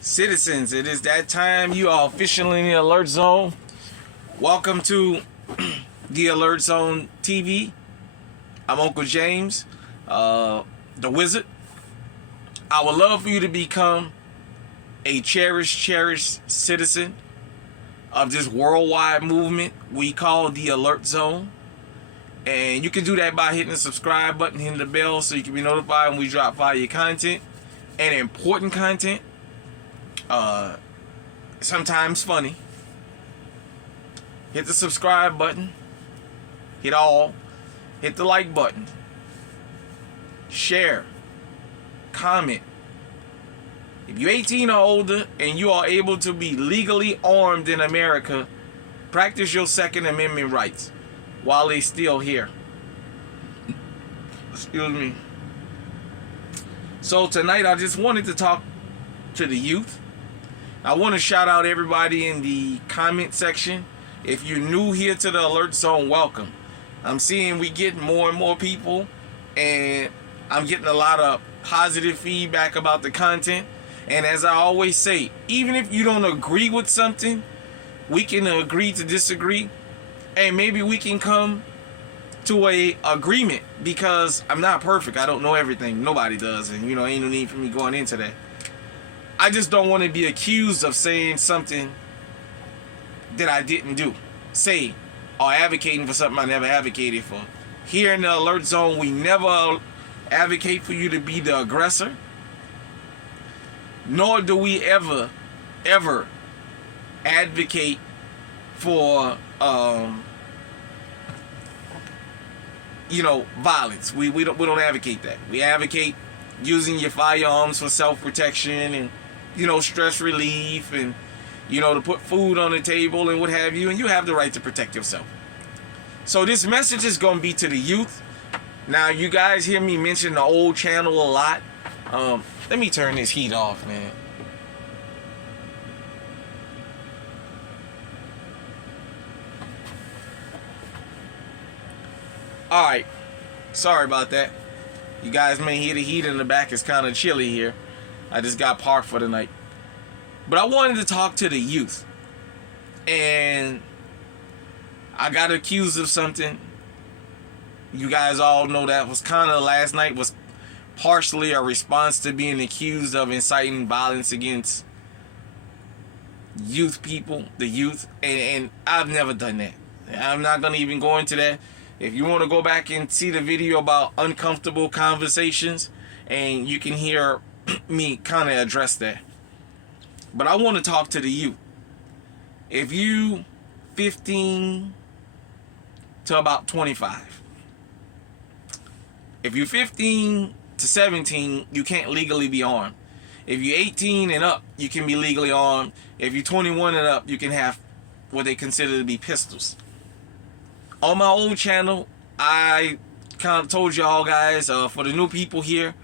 Citizens, it is that time. You are officially in the Alert Zone. Welcome to the Alert Zone TV. I'm Uncle James, the Wizard. I would love for you to become a cherished citizen of this worldwide movement we call the Alert Zone. And you can do that by hitting the subscribe button, hitting the bell so you can be notified when we drop fire content and important content. Sometimes funny. Hit the subscribe button. Hit the like button. Share. Comment. If you're 18 or older and you are able to be legally armed in America, practice your Second Amendment rights while they're still here. Excuse me. So tonight I just wanted to talk to the youth. I want to shout out everybody in the comment section. If you're new here to the Alert Zone, welcome. I'm seeing we get more and more people, and I'm getting a lot of positive feedback about the content. And as I always say, even if you don't agree with something, we can agree to disagree, and maybe we can come to a agreement, because I'm not perfect. I don't know everything. Nobody does, and ain't no need for me going into that. I just don't want to be accused of saying something that I didn't do, say, or advocating for something I never advocated for. Here in the Alert Zone, we never advocate for you to be the aggressor, nor do we ever advocate for violence. We don't advocate that. We advocate using your firearms for self-protection and stress relief, and to put food on the table and what have you, and you have the right to protect yourself. So this message is going to be to the youth. Now, you guys hear me mention the old channel a lot. Let me turn this heat off, man. Alright, sorry about that. You guys may hear the heat in the back. It's kind of chilly here. I just got parked for the night. But I wanted to talk to the youth. And I got accused of something. You guys all know that was kind of, last night was partially a response to being accused of inciting violence against the youth. And I've never done that. I'm not going to even go into that. If you want to go back and see the video about uncomfortable conversations, and you can hear me kind of address that. But I want to talk to the youth. If you 15 to about 25, if you're 15 to 17, you can't legally be armed. If you're 18 and up, you can be legally armed. If you're 21 and up, you can have what they consider to be pistols. On my old channel, I kind of told y'all guys, for the new people here,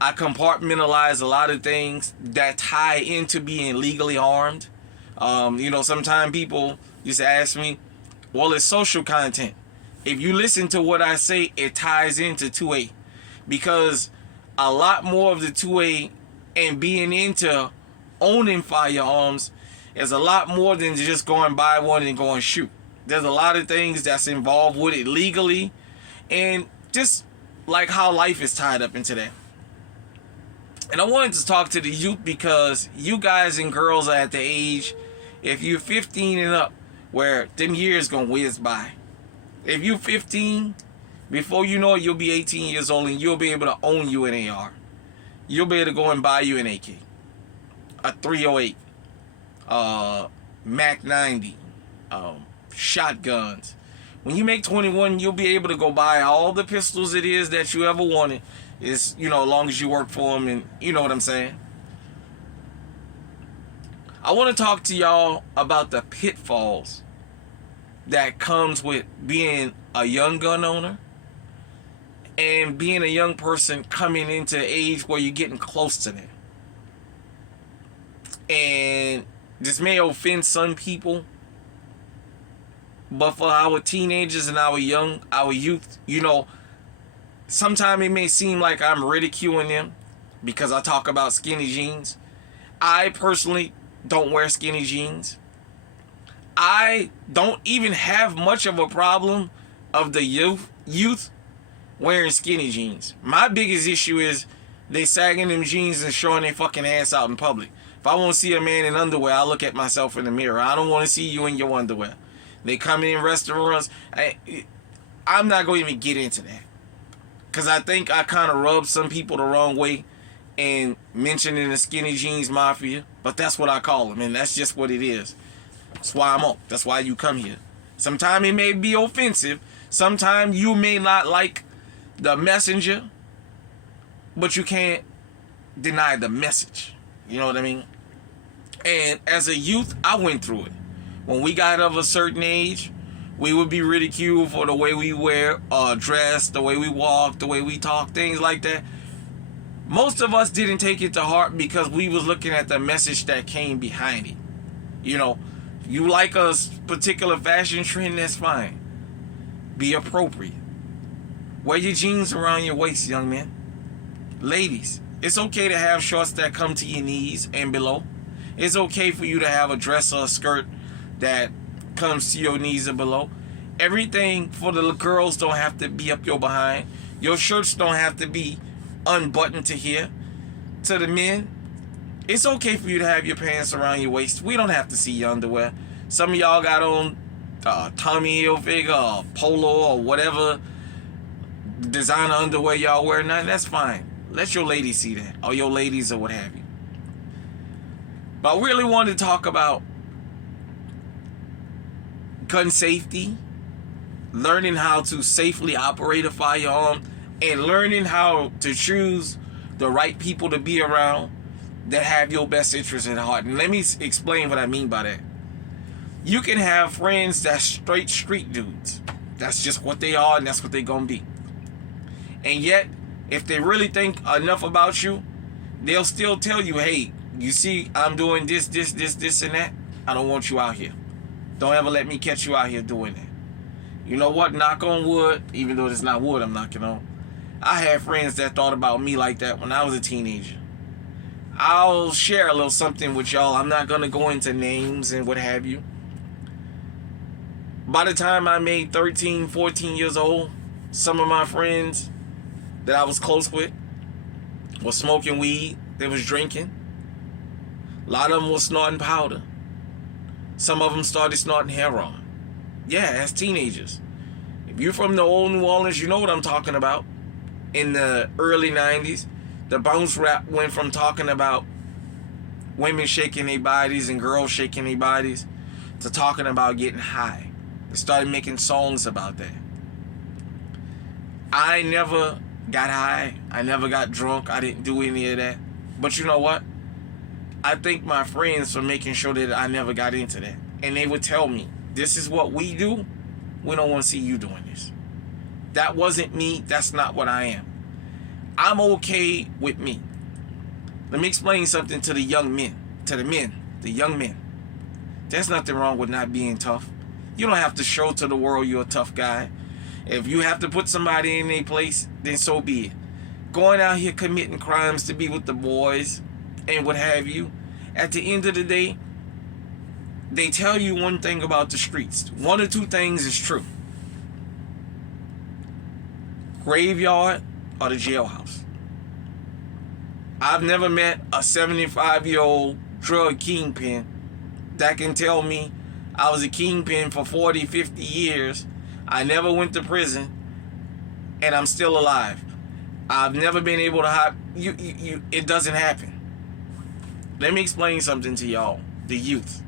I compartmentalize a lot of things that tie into being legally armed. Sometimes people used to ask me, well, it's social content. If you listen to what I say, it ties into 2A. Because a lot more of the 2A and being into owning firearms is a lot more than just going buy one and go and shoot. There's a lot of things that's involved with it legally, and just like how life is tied up into that. And I wanted to talk to the youth because you guys and girls are at the age, if you're 15 and up, where them years gonna whiz by. If you're 15, before you know it, you'll be 18 years old and you'll be able to own you an AR. You'll be able to go and buy you an AK, a 308, Mac 90, shotguns. When you make 21, you'll be able to go buy all the pistols it is that you ever wanted. As long as you work for them, and you know what I'm saying. I want to talk to y'all about the pitfalls that comes with being a young gun owner and being a young person coming into age where you're getting close to that. And this may offend some people, but for our teenagers and our youth, sometimes it may seem like I'm ridiculing them because I talk about skinny jeans. I personally don't wear skinny jeans. I don't even have much of a problem of the youth wearing skinny jeans. My biggest issue is they sagging them jeans and showing their fucking ass out in public. If I want to see a man in underwear, I look at myself in the mirror. I don't want to see you in your underwear. They come in restaurants. I'm not going to even get into that. Because I think I kind of rubbed some people the wrong way and mentioning the skinny jeans mafia. But that's what I call them. And that's just what it is. That's why I'm on. That's why you come here. Sometimes it may be offensive. Sometimes you may not like the messenger. But you can't deny the message. You know what I mean? And as a youth, I went through it. When we got of a certain age, we would be ridiculed for the way we wear, dress, the way we walk, the way we talk, things like that. Most of us didn't take it to heart because we was looking at the message that came behind it. You know, you like a particular fashion trend, that's fine. Be appropriate. Wear your jeans around your waist, young man. Ladies, it's okay to have shorts that come to your knees and below. It's okay for you to have a dress or a skirt that comes to your knees and below. Everything for the girls don't have to be up your behind. Your shirts don't have to be unbuttoned to here. To the men, it's okay for you to have your pants around your waist. We don't have to see your underwear. Some of y'all got on Tommy Hilfiger or Polo or whatever designer underwear y'all wear. Now, that's fine. Let your ladies see that, or your ladies, or what have you. But I really wanted to talk about gun safety, learning how to safely operate a firearm, and learning how to choose the right people to be around that have your best interests at heart. And let me explain what I mean by that. You can have friends that's straight street dudes. That's just what they are, and that's what they're gonna be. And yet, if they really think enough about you, they'll still tell you, hey, you see, I'm doing this, and that. I don't want you out here. Don't ever let me catch you out here doing that. You know what? Knock on wood, even though it's not wood I'm knocking on. I had friends that thought about me like that when I was a teenager. I'll share a little something with y'all. I'm not going to go into names and what have you. By the time I made 13, 14 years old, some of my friends that I was close with was smoking weed. They was drinking. A lot of them was snorting powder. Some of them started snorting heroin. Yeah, as teenagers. If you're from the old New Orleans, you know what I'm talking about. In the early 90s, the bounce rap went from talking about women shaking their bodies and girls shaking their bodies to talking about getting high. They started making songs about that. I never got high. I never got drunk. I didn't do any of that. But you know what? I thank my friends for making sure that I never got into that. And they would tell me, this is what we do. We don't want to see you doing this. That wasn't me. That's not what I am. I'm okay with me. Let me explain something to the young men. To the young men. There's nothing wrong with not being tough. You don't have to show to the world you're a tough guy. If you have to put somebody in their place, then so be it. Going out here committing crimes to be with the boys and what have you, at the end of the day, they tell you one thing about the streets. One or two things is true. Graveyard or the jailhouse. I've never met a 75-year-old drug kingpin that can tell me I was a kingpin for 40, 50 years. I never went to prison, and I'm still alive. I've never been able to hide. It doesn't happen. Let me explain something to y'all, the youth.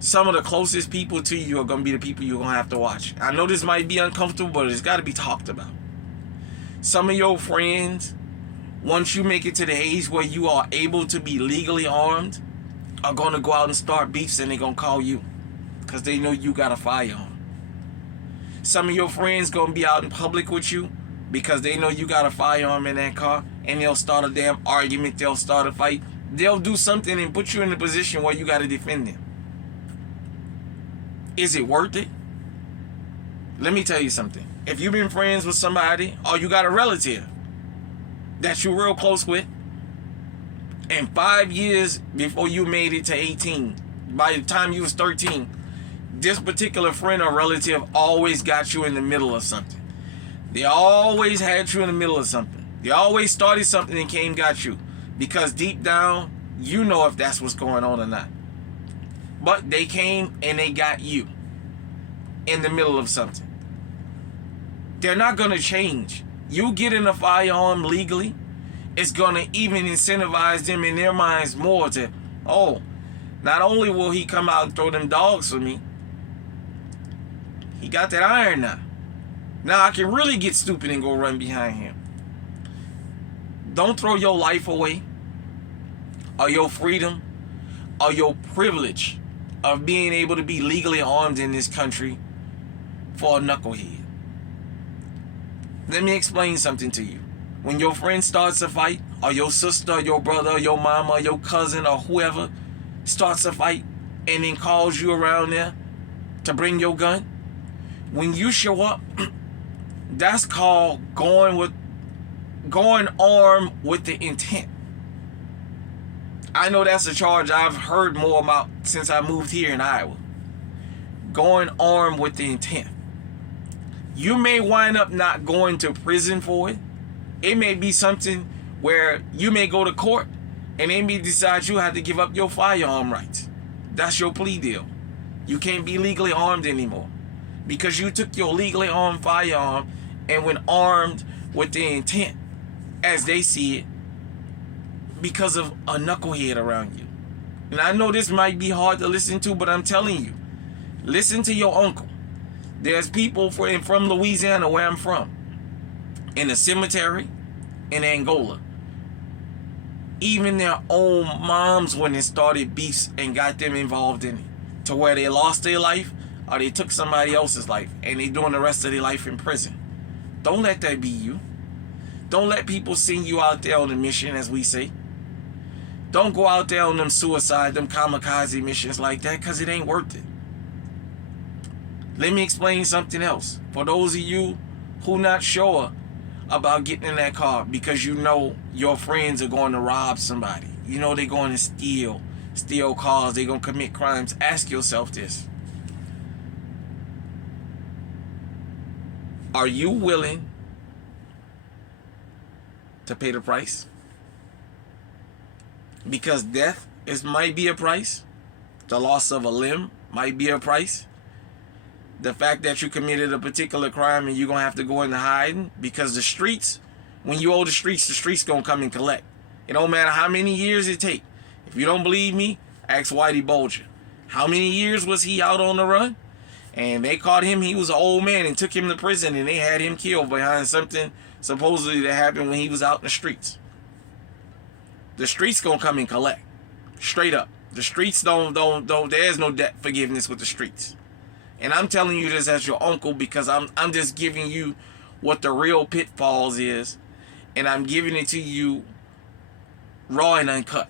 Some of the closest people to you are going to be the people you're going to have to watch. I know this might be uncomfortable, but it's got to be talked about. Some of your friends, once you make it to the age where you are able to be legally armed, are going to go out and start beefs, and they're going to call you because they know you got a firearm. Some of your friends going to be out in public with you because they know you got a firearm in that car, and they'll start a damn argument. They'll start a fight. They'll do something and put you in a position where you got to defend them. Is it worth it? Let me tell you something. If you've been friends with somebody, or you got a relative that you're real close with, And 5 years before you made it to 18, by the time you was 13, this particular friend or relative always got you in the middle of something. They always had you in the middle of something. They always started something and got you. Because deep down, you know if that's what's going on or not. But they came and they got you in the middle of something. They're not going to change. You getting a firearm legally, it's going to even incentivize them in their minds more to, oh, not only will he come out and throw them dogs for me, he got that iron now. Now I can really get stupid and go run behind him. Don't throw your life away, or your freedom, or your privilege of being able to be legally armed in this country for a knucklehead. Let me explain something to you. When your friend starts a fight, or your sister, or your brother, or your mama, or your cousin, or whoever starts a fight and then calls you around there to bring your gun, when you show up, that's called going armed with the intent. I know that's a charge I've heard more about since I moved here in Iowa. Going armed with the intent. You may wind up not going to prison for it. It may be something where you may go to court and they may decide you have to give up your firearm rights. That's your plea deal. You can't be legally armed anymore because you took your legally armed firearm and went armed with the intent, as they see it, because of a knucklehead around you. And I know this might be hard to listen to, but I'm telling you, listen to your uncle. There's people from Louisiana, where I'm from, in a cemetery in Angola. Even their own moms went and started beefs and got them involved in it, to where they lost their life or they took somebody else's life and they doing the rest of their life in prison. Don't let that be you. Don't let people send you out there on a mission, as we say. Don't go out there on them suicide, them kamikaze missions like that, because it ain't worth it. Let me explain something else. For those of you who not sure about getting in that car because you know your friends are going to rob somebody, you know they're going to steal cars, they're going to commit crimes, ask yourself this. Are you willing to pay the price? Because death might be a price. The loss of a limb might be a price. The fact that you committed a particular crime and you're going to have to go into hiding, because the streets, when you owe the streets going to come and collect. It don't matter how many years it take. If you don't believe me, ask Whitey Bulger. How many years was he out on the run? And they caught him. He was an old man and took him to prison, and they had him killed behind something supposedly that happened when he was out in the streets. The streets gonna come and collect. Straight up. The streets don't there's no debt forgiveness with the streets. And I'm telling you this as your uncle because I'm just giving you what the real pitfalls is, and I'm giving it to you raw and uncut.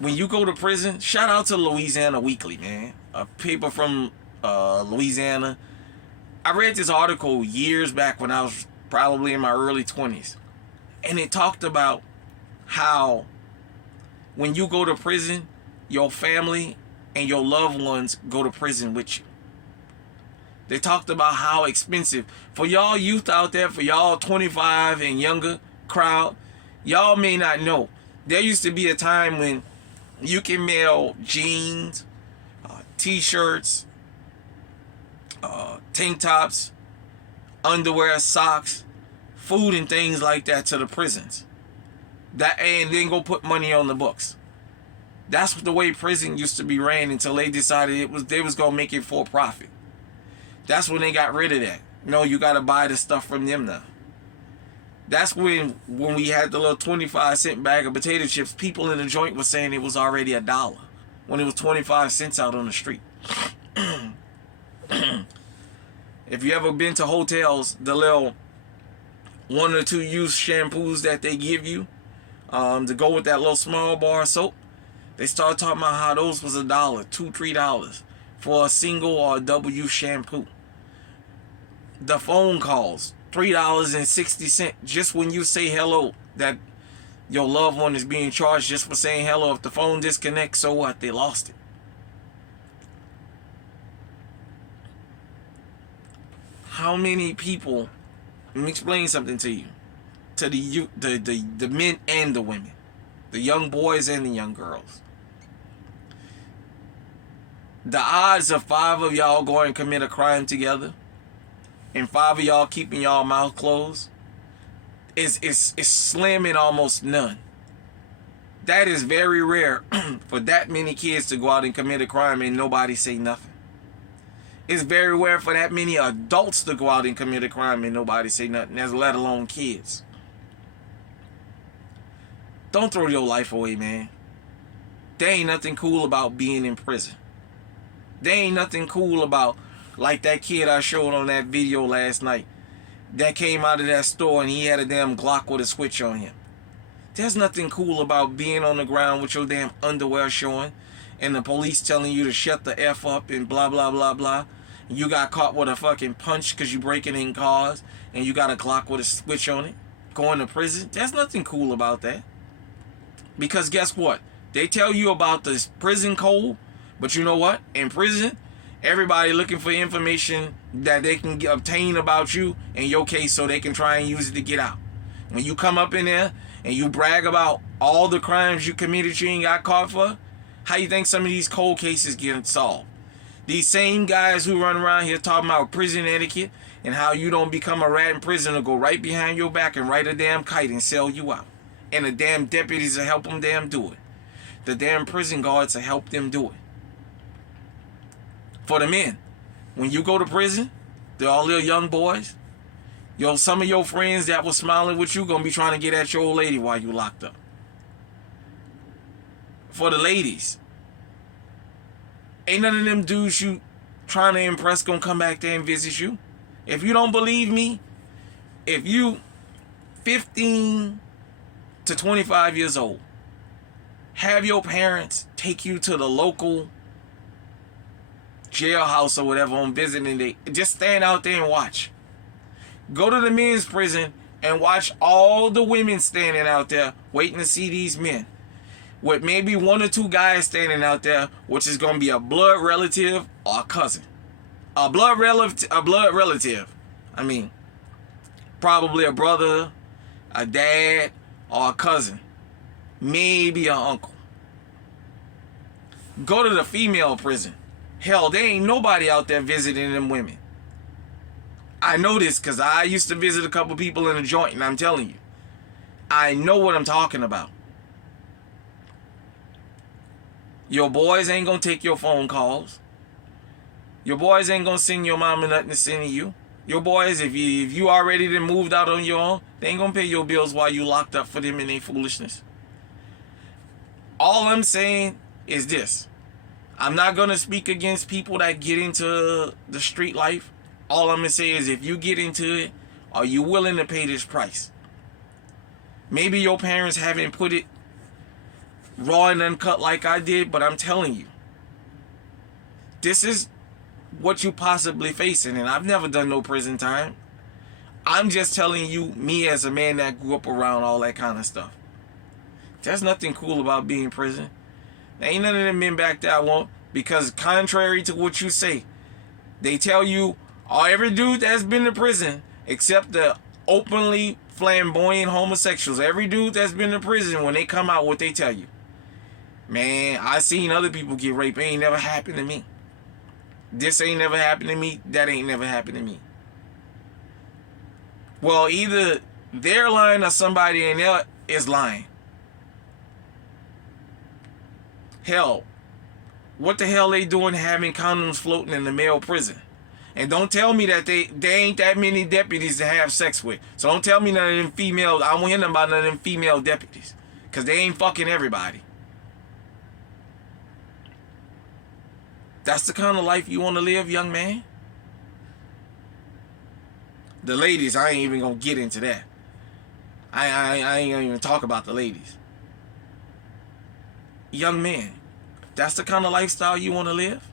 When you go to prison, shout out to Louisiana Weekly, man. A paper from Louisiana. I read this article years back when I was probably in my early 20s. And it talked about how when you go to prison, your family and your loved ones go to prison with you. They talked about how expensive. For y'all youth out there, for y'all 25 and younger crowd, y'all may not know. There used to be a time when you can mail jeans, t-shirts, tank tops, underwear, socks, food and things like that to the prisons. And then go put money on the books. That's the way prison used to be ran until they decided they was gonna make it for profit. That's when they got rid of that. No, you gotta buy the stuff from them now. That's when we had the little 25-cent bag of potato chips, people in the joint were saying it was already $1 when it was 25 cents out on the street. If you ever been to hotels, the little 1 or 2 used shampoos that they give you to go with that little small bar of soap, they started talking about how those was $1, $2, $3 for a single or a double use shampoo. The phone calls, $3.60 just when you say hello. That Your loved one is being charged just for saying hello. If the phone disconnects, so what? They lost it. How many people, let me explain something to you, to the men and the women, the young boys and the young girls. The odds of 5 of y'all going and commit a crime together and 5 of y'all keeping y'all mouth closed is slim and almost none. That is very rare for that many kids to go out and commit a crime and nobody say nothing. It's very rare for that many adults to go out and commit a crime and nobody say nothing, let alone kids. Don't throw your life away, man. There ain't nothing cool about being in prison. There ain't nothing cool about, like that kid I showed on that video last night that came out of that store and he had a damn Glock with a switch on him. There's nothing cool about being on the ground with your damn underwear showing and the police telling you to shut the F up and blah, blah, blah, blah. You got caught with a fucking punch because you breaking in cars and you got a Glock with a switch on it. Going to prison. There's nothing cool about that. Because guess what? They tell you about this prison code, but you know what? In prison, everybody looking for information that they can obtain about you in your case so they can try and use it to get out. When you come up in there and you brag about all the crimes you committed you ain't got caught for, how you think some of these cold cases get solved? These same guys who run around here talking about prison etiquette and how you don't become a rat in prison or go right behind your back and write a damn kite and sell you out. And the damn deputies will help them damn do it. The damn prison guards will help them do it. For the men, when you go to prison, they're all little young boys. Some of your friends that was smiling with you gonna be trying to get at your old lady while you locked up. For the ladies, ain't none of them dudes you trying to impress gonna come back there and visit you. If you don't believe me, if you 15 to 25 years old, have your parents take you to the local jailhouse or whatever on visiting day. Just stand out there and watch. Go to the men's prison and watch all the women standing out there waiting to see these men. With maybe 1 or 2 guys standing out there, which is going to be a blood relative or a cousin. A blood relative. I mean, probably a brother, a dad, or a cousin. Maybe an uncle. Go to the female prison. Hell, there ain't nobody out there visiting them women. I know this because I used to visit a couple people in a joint, and I'm telling you, I know what I'm talking about. Your boys ain't gonna take your phone calls. Your boys ain't gonna send your mama nothing to send to you. Your boys, if you already done moved out on your own, they ain't gonna pay your bills while you locked up for them in their foolishness. All I'm saying is this. I'm not going to speak against people that get into the street life. All I'm going to say is if you get into it, are you willing to pay this price? Maybe your parents haven't put it raw and uncut like I did, but I'm telling you, this is what you possibly facing. And I've never done no prison time. I'm just telling you, me as a man that grew up around all that kind of stuff. There's nothing cool about being in prison. There ain't none of them men back there I want, because contrary to what you say, they tell you, every dude that's been to prison, except the openly flamboyant homosexuals, every dude that's been to prison, when they come out, what they tell you? Man, I seen other people get raped. It ain't never happened to me. This ain't never happened to me. That ain't never happened to me. Well, either they're lying or somebody in there is lying. Hell, what the hell they doing having condoms floating in the male prison? And don't tell me that they ain't that many deputies to have sex with. So don't tell me none of them females. I won't hear nothing about none of them female deputies. Because they ain't fucking everybody. That's the kind of life you want to live, young man? The ladies, I ain't even going to get into that. I ain't going to even talk about the ladies. Young man, that's the kind of lifestyle you want to live?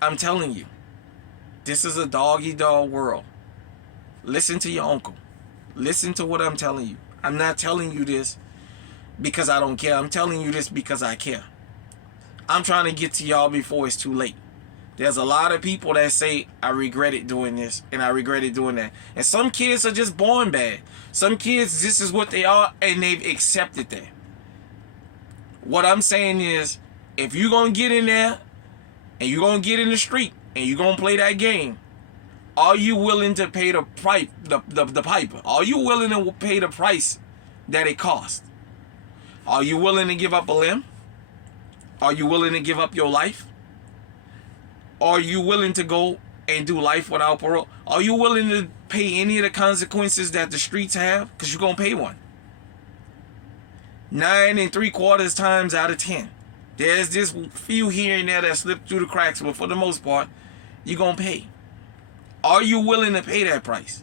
I'm telling you, this is a dog-eat-dog world. Listen to your uncle. Listen to what I'm telling you. I'm not telling you this because I don't care. I'm telling you this because I care. I'm trying to get to y'all before it's too late. There's a lot of people that say, I regretted doing this and I regretted doing that. And some kids are just born bad. Some kids, this is what they are, and they've accepted that. What I'm saying is, if you're going to get in there and you're going to get in the street and you're going to play that game, are you willing to pay the price, the piper? Are you willing to pay the price that it costs? Are you willing to give up a limb? Are you willing to give up your life? Are you willing to go and do life without parole? Are you willing to pay any of the consequences that the streets have? Because you're going to pay one. 9 3/4 times out of 10. There's this few here and there that slip through the cracks, but for the most part, you're going to pay. Are you willing to pay that price?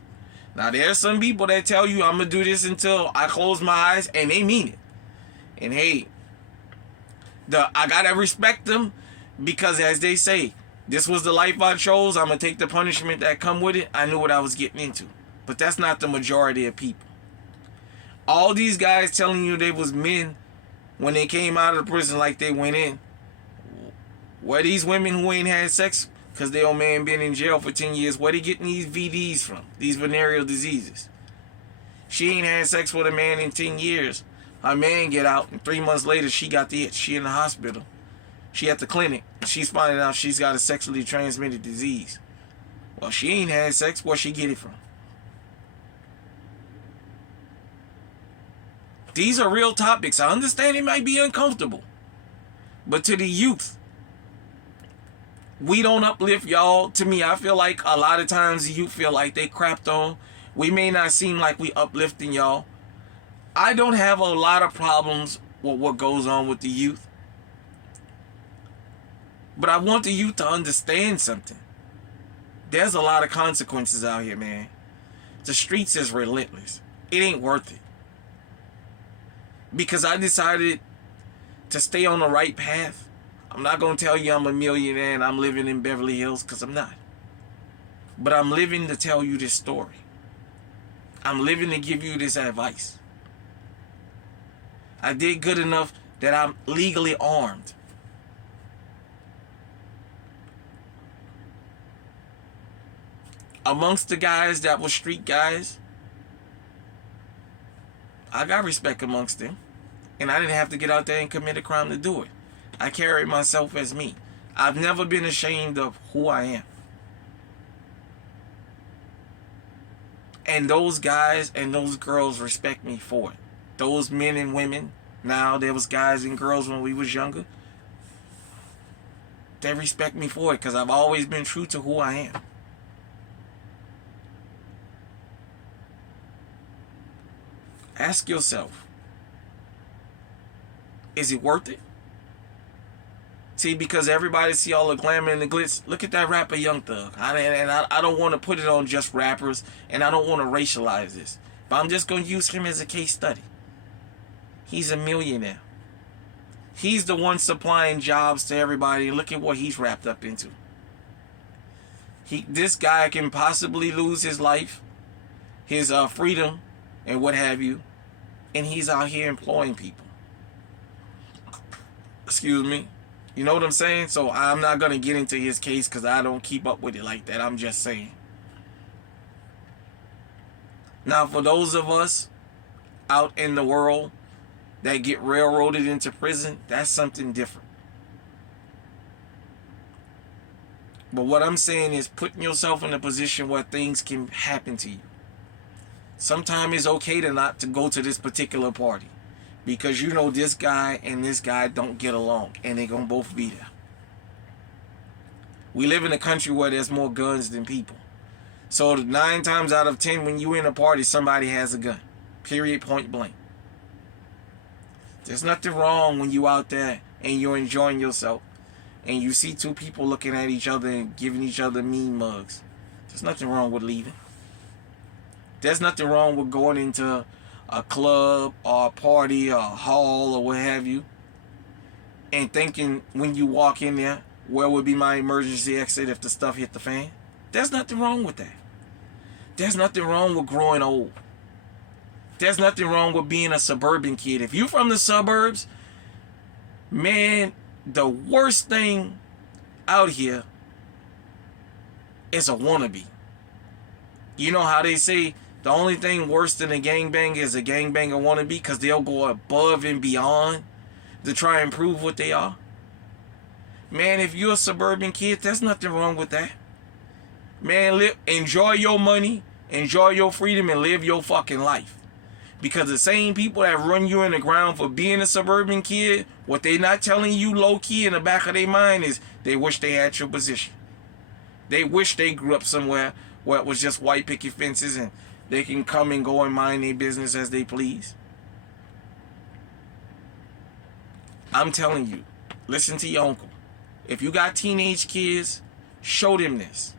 Now, there's some people that tell you, I'm going to do this until I close my eyes, and they mean it. And hey, I got to respect them because, as they say, this was the life I chose. I'm going to take the punishment that come with it. I knew what I was getting into. But that's not the majority of people. All these guys telling you they was men when they came out of the prison like they went in. Where these women who ain't had sex because their old man been in jail for 10 years, where they getting these VDs from? These venereal diseases. She ain't had sex with a man in 10 years. Her man get out, and 3 months later, she got the itch. She in the hospital. She at the clinic. She's finding out she's got a sexually transmitted disease. Well, she ain't had sex. Where she get it from? These are real topics. I understand it might be uncomfortable. But to the youth, we don't uplift y'all. To me, I feel like a lot of times the youth feel like they crapped on. We may not seem like we uplifting y'all. I don't have a lot of problems with what goes on with the youth. But I want the youth to understand something. There's a lot of consequences out here, man. The streets is relentless. It ain't worth it. Because I decided to stay on the right path. I'm not going to tell you I'm a millionaire and I'm living in Beverly Hills, because I'm not. But I'm living to tell you this story. I'm living to give you this advice. I did good enough that I'm legally armed. Amongst the guys that were street guys, I got respect amongst them. And I didn't have to get out there and commit a crime to do it. I carried myself as me. I've never been ashamed of who I am. And those guys and those girls respect me for it. Those men and women, now there was guys and girls when we was younger, they respect me for it because I've always been true to who I am. Ask yourself, is it worth it? See, because everybody see all the glamour and the glitz. Look at that rapper Young Thug. I don't want to put it on just rappers, and I don't want to racialize this. But I'm just going to use him as a case study. He's a millionaire. He's the one supplying jobs to everybody. Look at what he's wrapped up into. This guy can possibly lose his life, his freedom, and what have you. And he's out here employing people. Excuse me. You know what I'm saying? So I'm not going to get into his case because I don't keep up with it like that. I'm just saying. Now, for those of us out in the world that get railroaded into prison, that's something different. But what I'm saying is putting yourself in a position where things can happen to you. Sometimes it's okay to go to this particular party. Because you know this guy and this guy don't get along. And they're going to both be there. We live in a country where there's more guns than people. So 9 times out of 10 when you in a party, somebody has a gun. Period, point blank. There's nothing wrong when you out there and you're enjoying yourself. And you see 2 people looking at each other and giving each other mean mugs. There's nothing wrong with leaving. There's nothing wrong with going into a club or a party or a hall or what have you, and thinking when you walk in there, where would be my emergency exit if the stuff hit the fan? There's nothing wrong with that. There's nothing wrong with growing old. There's nothing wrong with being a suburban kid. If you're from the suburbs, man, the worst thing out here is a wannabe. You know how they say the only thing worse than a gangbanger is a gangbanger wannabe, because they'll go above and beyond to try and prove what they are? Man, if you're a suburban kid, there's nothing wrong with that. Man, enjoy your money, enjoy your freedom, and live your fucking life. Because the same people that run you in the ground for being a suburban kid, what they not telling you low-key in the back of their mind is they wish they had your position. They wish they grew up somewhere where it was just white picket fences and they can come and go and mind their business as they please. I'm telling you, listen to your uncle. If you got teenage kids, show them this.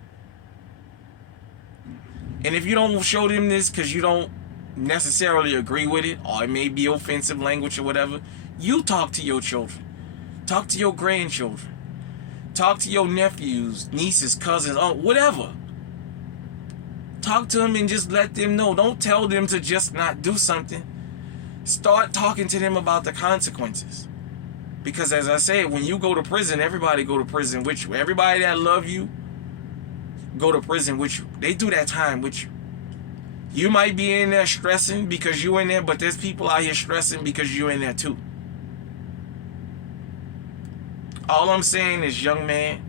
And if you don't show them this because you don't necessarily agree with it, or it may be offensive language or whatever, you talk to your children. Talk to your grandchildren. Talk to your nephews, nieces, cousins, whatever. Talk to them and just let them know. Don't tell them to just not do something. Start talking to them about the consequences. Because as I said, when you go to prison, everybody go to prison with you. Everybody that love you go to prison with you. They do that time with you. You might be in there stressing because you in there, but there's people out here stressing because you in there too. All I'm saying is, young man,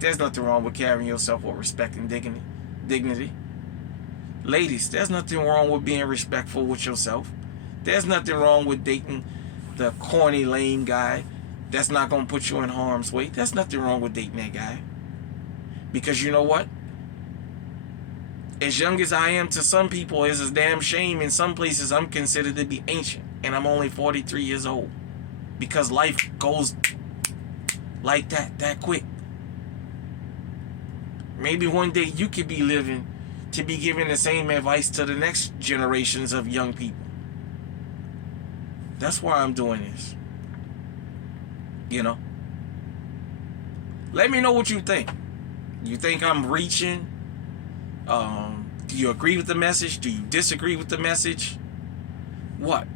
there's nothing wrong with carrying yourself with respect and dignity. Ladies, there's nothing wrong with being respectful with yourself. There's nothing wrong with dating the corny, lame guy that's not going to put you in harm's way. There's nothing wrong with dating that guy. Because you know what? As young as I am to some people, it's a damn shame. In some places, I'm considered to be ancient. And I'm only 43 years old. Because life goes like that quick. Maybe one day you could be living to be giving the same advice to the next generations of young people. That's why I'm doing this. You know? Let me know what you think. You think I'm reaching? Do you agree with the message? Do you disagree with the message? What?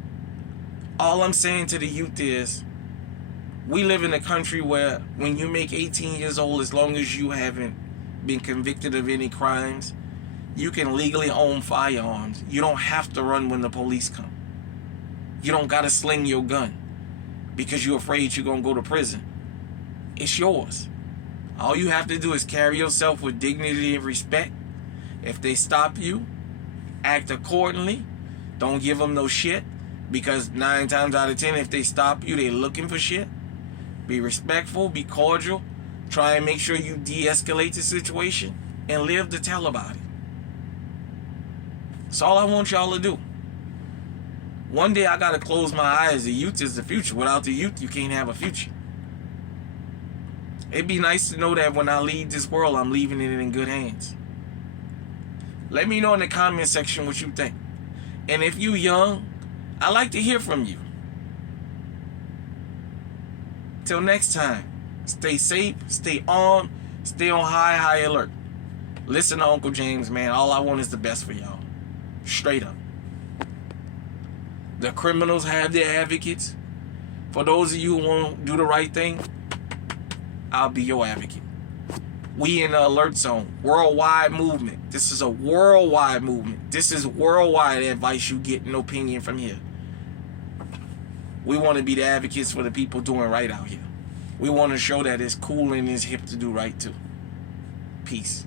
All I'm saying to the youth is, we live in a country where when you make 18 years old, as long as you haven't been convicted of any crimes, you can legally own firearms. You don't have to run when the police come. You don't got to sling your gun because you're afraid you're going to go to prison. It's yours. All you have to do is carry yourself with dignity and respect. If they stop you, act accordingly. Don't give them no shit, because 9 times out of 10, if they stop you, they're looking for shit. Be respectful, be cordial. Try and make sure you de-escalate the situation and live to tell about it. That's all I want y'all to do. One day I got to close my eyes. The youth is the future. Without the youth, you can't have a future. It'd be nice to know that when I leave this world, I'm leaving it in good hands. Let me know in the comment section what you think. And if you young, I'd like to hear from you. Till next time, stay safe, stay armed, stay on high alert. Listen to Uncle James, man. All I want is the best for y'all. Straight up. The criminals have their advocates. For those of you who want to do the right thing, I'll be your advocate. We in the alert zone. Worldwide movement. This is a worldwide movement. This is worldwide advice you get, no opinion from here. We want to be the advocates for the people doing right out here. We want to show that it's cool and it's hip to do right too. Peace.